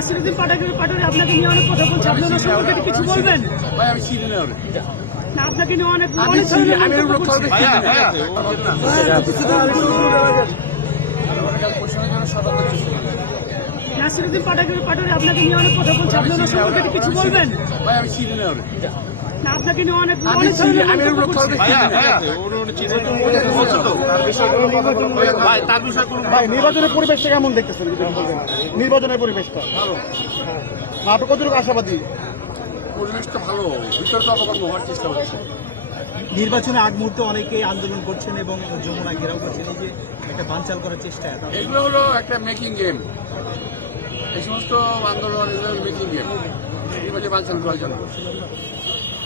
নাসিরুদ্দিন পাটাকের পাটারি আপনাকে নিয়ে অনেক কথা বলছে আপনার সম্পর্কে কিছু বলবেন ভাই আমি চিনি না না আপনাকে নিয়ে অনেক অনেক আমি ওর নাসিরুদ্দিন পাটাকের পাটারি আপনাকে নিয়ে অনেক কথা বলছে। আপনার ওর সম্পর্কে কিছু বলবেন? ভাই আমি চিনি না ওরে। না আপনাকে নিয়ে অনেক আমি অনেক আমি ওর মন্তব্য করছে। কাউকে ভাই নির্বাচনের পরিবেশটা কেমন দেখতেছেন? নির্বাচনের পরিবেশটা। নাটক কতটুকু আশাবাদী? পরিবেশটা ভালো। ভিতরে তো অপকর্ম হওয়ার চেষ্টা হচ্ছে। নির্বাচনের আগ মুহূর্তে অনেকে আন্দোলন করছেন এবং যমুনা ঘেরাও করছেন। এই যে একটা বানচাল করার চেষ্টা। এগুলো হলো একটা মেকিং গেম এই সমস্ত আন্দোলন এগুলো মেকিং গেম নির্বাচন বাঞ্ছাল